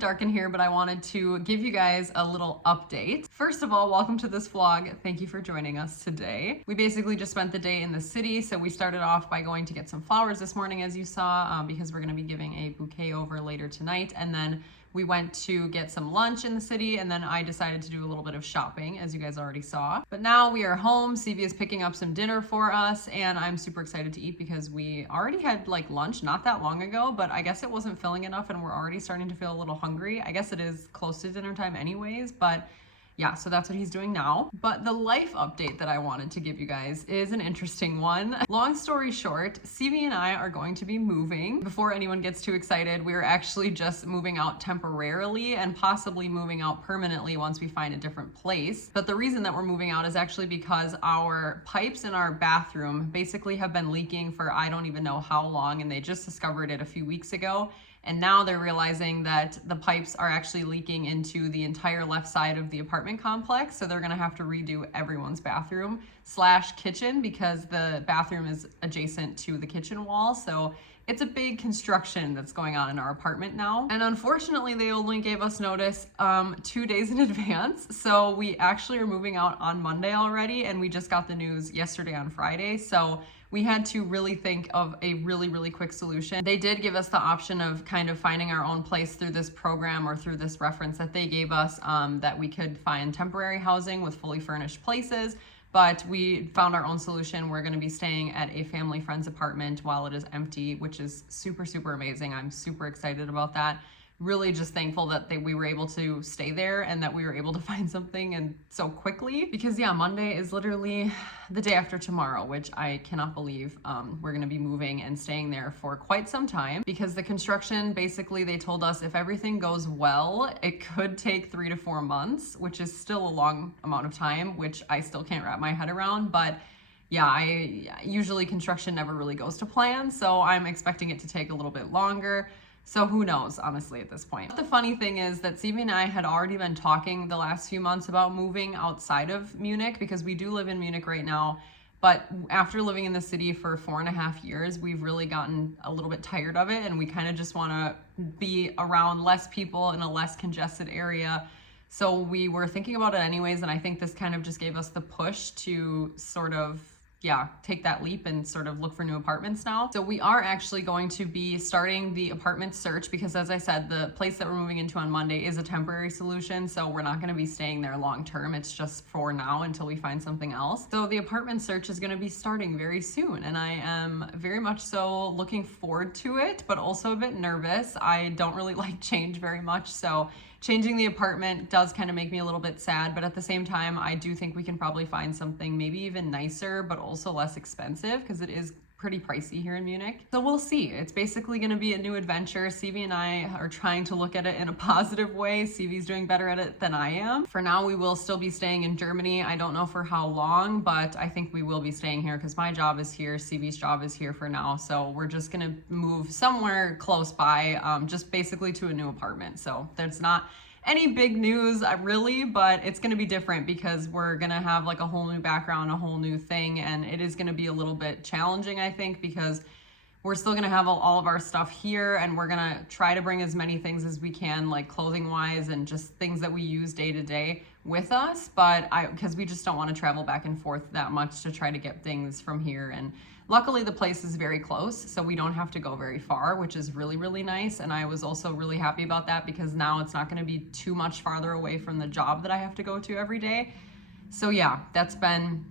dark in here, but I wanted to give you guys a little update. First of all, welcome to this vlog. Thank you for joining us today. We basically just spent the day in the city, so we started off by going to get some flowers this morning, as you saw, because we're gonna be giving a bouquet over later tonight, and then we went to get some lunch in the city, and then I decided to do a little bit of shopping, as you guys already saw. But now we are home. Stevie is picking up some dinner for us, and I'm super excited to eat because we already had like lunch not that long ago, but I guess it wasn't filling enough and we're already starting to feel a little hungry. I guess it is close to dinner time anyways, but yeah, so that's what he's doing now. But the life update that I wanted to give you guys is an interesting one. Long story short, Stevie and I are going to be moving. Before anyone gets too excited, we're actually just moving out temporarily and possibly moving out permanently once we find a different place. But the reason that we're moving out is actually because our pipes in our bathroom basically have been leaking for I don't even know how long, and they just discovered it a few weeks ago. And now they're realizing that the pipes are actually leaking into the entire left side of the apartment complex. So they're gonna have to redo everyone's bathroom / kitchen because the bathroom is adjacent to the kitchen wall. So it's a big construction that's going on in our apartment now. And unfortunately, they only gave us notice 2 days in advance. So we actually are moving out on Monday already, and we just got the news yesterday on Friday. So we had to really think of a really quick solution. They did give us the option of kind of finding our own place through this program or through this reference that they gave us, that we could find temporary housing with fully furnished places. But we found our own solution. We're gonna be staying at a family friend's apartment while it is empty, which is super amazing. I'm super excited about that. Really just thankful that we were able to stay there and that we were able to find something and so quickly, because yeah, Monday is literally the day after tomorrow, which I cannot believe. We're gonna be moving and staying there for quite some time because the construction, basically they told us if everything goes well, it could take 3 to 4 months, which is still a long amount of time, which I still can't wrap my head around. But yeah, usually construction never really goes to plan, so I'm expecting it to take a little bit longer. So who knows, honestly, at this point. The funny thing is that Stevie and I had already been talking the last few months about moving outside of Munich, because we do live in Munich right now. But after living in the city for 4.5 years, we've really gotten a little bit tired of it, and we kind of just want to be around less people in a less congested area. So we were thinking about it anyways, and I think this kind of just gave us the push to sort of take that leap and sort of look for new apartments now. So we are actually going to be starting the apartment search because, as I said, the place that we're moving into on Monday is a temporary solution. So we're not gonna be staying there long term. It's just for now until we find something else. So the apartment search is gonna be starting very soon, and I am very much so looking forward to it, but also a bit nervous. I don't really like change very much, so changing the apartment does kind of make me a little bit sad, but at the same time, I do think we can probably find something maybe even nicer, but also less expensive, because it is pretty pricey here in Munich. So we'll see. It's basically gonna be a new adventure. Stevie and I are trying to look at it in a positive way. Stevie's doing better at it than I am. For now, we will still be staying in Germany. I don't know for how long, but I think we will be staying here because my job is here, Stevie's job is here for now. So we're just gonna move somewhere close by, just basically to a new apartment. So there's not any big news really, but it's gonna be different because we're gonna have like a whole new background, a whole new thing, and it is gonna be a little bit challenging, I think, because we're still gonna have all of our stuff here, and we're gonna try to bring as many things as we can, like clothing wise and just things that we use day to day with us, but because we just don't want to travel back and forth that much to try to get things from here. And luckily the place is very close, so we don't have to go very far, which is really nice. And I was also really happy about that because now it's not going to be too much farther away from the job that I have to go to every day. So yeah, that's been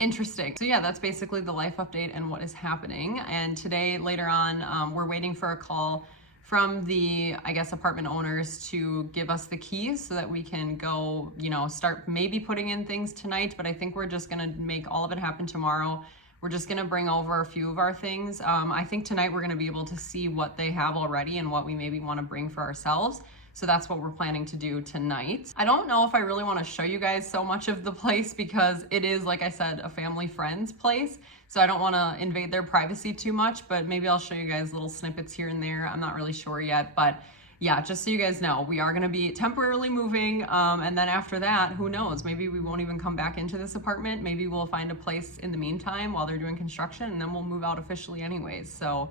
interesting. So yeah, that's basically the life update and what is happening. And today, later on, we're waiting for a call from the, I guess, apartment owners to give us the keys so that we can go, start maybe putting in things tonight, but I think we're just gonna make all of it happen tomorrow. We're just gonna bring over a few of our things. I think tonight we're gonna be able to see what they have already and what we maybe wanna bring for ourselves. So that's what we're planning to do tonight. I don't know if I really want to show you guys so much of the place because it is, like I said, a family friend's place. So I don't want to invade their privacy too much, but maybe I'll show you guys little snippets here and there. I'm not really sure yet, but yeah, just so you guys know, we are going to be temporarily moving. And then after that, who knows? Maybe we won't even come back into this apartment. Maybe we'll find a place in the meantime while they're doing construction, and then we'll move out officially anyways. So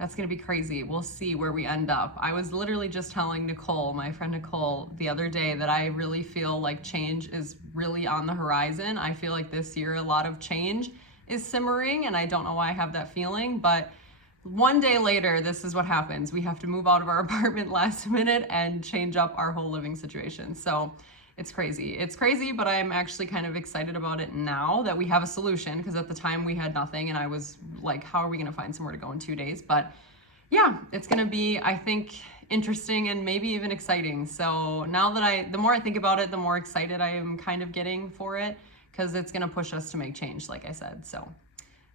That's gonna be crazy. We'll see where we end up. I was literally just telling Nicole, my friend Nicole, the other day that I really feel like change is really on the horizon. I feel like this year a lot of change is simmering, and I don't know why I have that feeling, but one day later, this is what happens. We have to move out of our apartment last minute and change up our whole living situation. So it's crazy. It's crazy, but I'm actually kind of excited about it now that we have a solution, because at the time we had nothing and I was like, how are we gonna find somewhere to go in 2 days? But yeah, it's gonna be, I think, interesting and maybe even exciting. So now that the more I think about it, the more excited I am kind of getting for it, because it's gonna push us to make change, like I said. So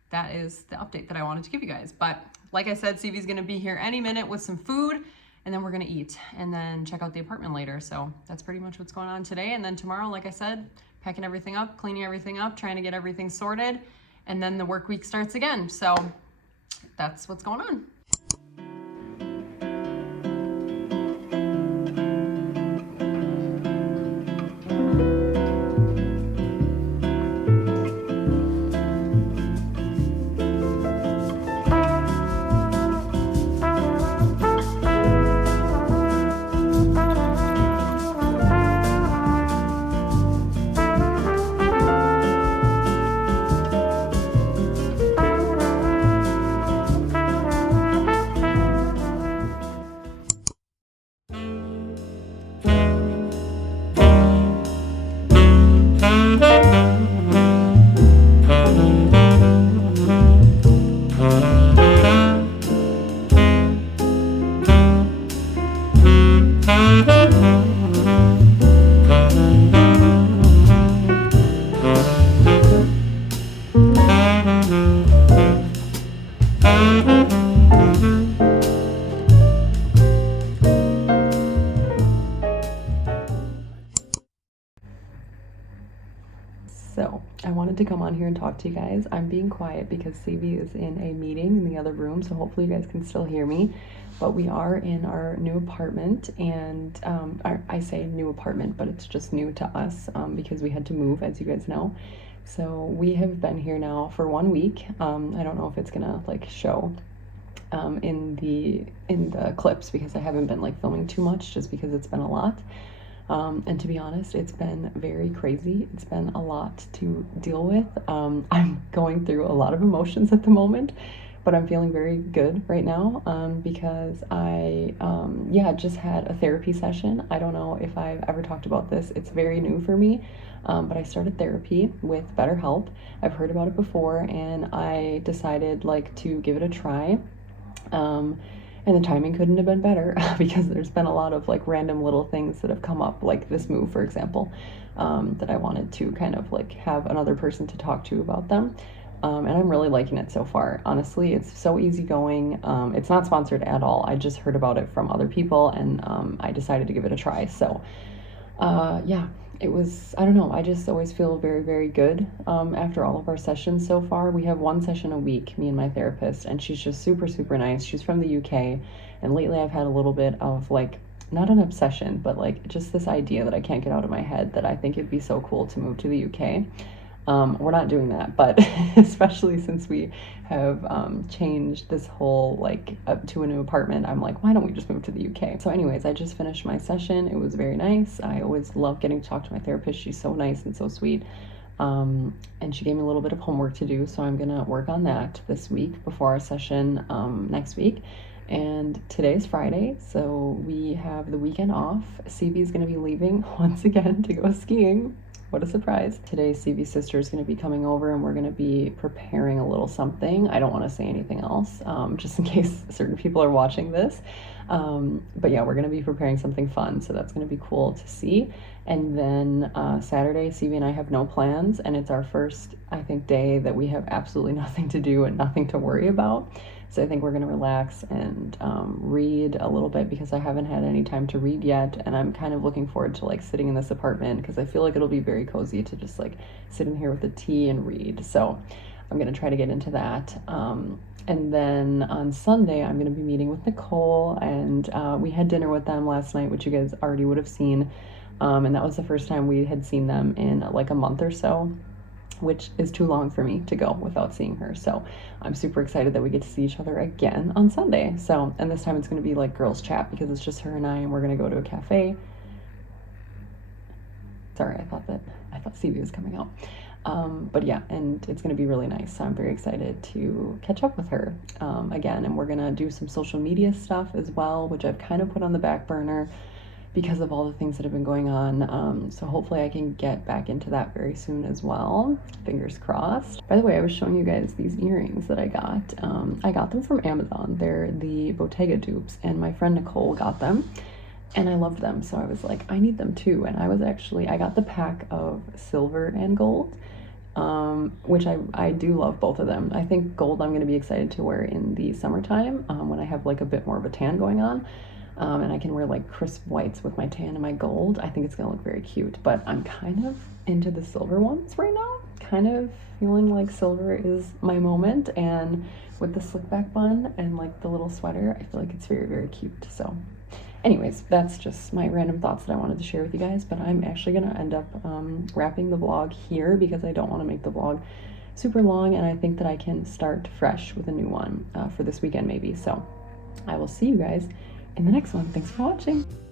that is the update that I wanted to give you guys. But like I said, CV's gonna be here any minute with some food, and then we're gonna eat and then check out the apartment later. So that's pretty much what's going on today. And then tomorrow, like I said, packing everything up, cleaning everything up, trying to get everything sorted, and then the work week starts again. So that's what's going on. So I wanted to come on here and talk to you guys. I'm being quiet because CV is in a meeting in the other room, so hopefully you guys can still hear me. But we are in our new apartment, and I say new apartment, but it's just new to us because we had to move, as you guys know. So we have been here now for 1 week. I don't know if it's gonna like show in the clips, because I haven't been like filming too much, just because it's been a lot. And to be honest, it's been very crazy. It's been a lot to deal with. I'm going through a lot of emotions at the moment, but I'm feeling very good right now because I just had a therapy session. I don't know if I've ever talked about this. It's very new for me, but I started therapy with BetterHelp. I've heard about it before, and I decided like to give it a try. And the timing couldn't have been better because there's been a lot of like random little things that have come up, like this move, for example, that I wanted to kind of like have another person to talk to about them. And I'm really liking it so far. Honestly, it's so easygoing. It's not sponsored at all. I just heard about it from other people, and I decided to give it a try. So yeah, it was, I don't know, I just always feel very, very good after all of our sessions so far. We have 1 session a week, me and my therapist, and she's just super, super nice. She's from the UK, and lately I've had a little bit of like, not an obsession, but like just this idea that I can't get out of my head that I think it'd be so cool to move to the UK. We're not doing that, but especially since we have changed this whole like up to a new apartment, I'm like, why don't we just move to the UK? So anyways, I just finished my session. It was very nice. I always love getting to talk to my therapist. She's so nice and so sweet. And she gave me a little bit of homework to do, so I'm gonna work on that this week before our session next week. And today's Friday, so we have the weekend off. CV is gonna be leaving once again to go skiing. What a surprise. Today, CV's sister is going to be coming over, and we're going to be preparing a little something. I don't want to say anything else, just in case certain people are watching this. But yeah, we're going to be preparing something fun, so that's going to be cool to see. And then Saturday, CV and I have no plans, and it's our first, I think, day that we have absolutely nothing to do and nothing to worry about. So I think we're going to relax and read a little bit, because I haven't had any time to read yet, and I'm kind of looking forward to like sitting in this apartment, because I feel like it'll be very cozy to just like sit in here with a tea and read. So I'm going to try to get into that. And then on Sunday, I'm going to be meeting with Nicole, and we had dinner with them last night, which you guys already would have seen. And that was the first time we had seen them in like a month or so. which is too long for me to go without seeing her. So I'm super excited that we get to see each other again on Sunday. So, and this time it's going to be like girls chat because it's just her and I, and we're going to go to a cafe. Sorry, I thought Stevie was coming out. But yeah, and it's going to be really nice. So I'm very excited to catch up with her again. And we're going to do some social media stuff as well, which I've kind of put on the back burner because of all the things that have been going on. So hopefully I can get back into that very soon as well. Fingers crossed. By the way, I was showing you guys these earrings that I got. I got them from Amazon. They're the Bottega dupes, and my friend Nicole got them. And I loved them, so I was like, I need them too. And I got the pack of silver and gold, which I do love both of them. I think gold I'm gonna be excited to wear in the summertime when I have like a bit more of a tan going on. And I can wear like crisp whites with my tan and my gold. I think it's gonna look very cute, but I'm kind of into the silver ones right now. Kind of feeling like silver is my moment, and with the slick back bun and like the little sweater, I feel like it's very, very cute. So anyways, that's just my random thoughts that I wanted to share with you guys, but I'm actually gonna end up wrapping the vlog here because I don't wanna make the vlog super long, and I think that I can start fresh with a new one for this weekend maybe. So I will see you guys in the next one. Thanks for watching.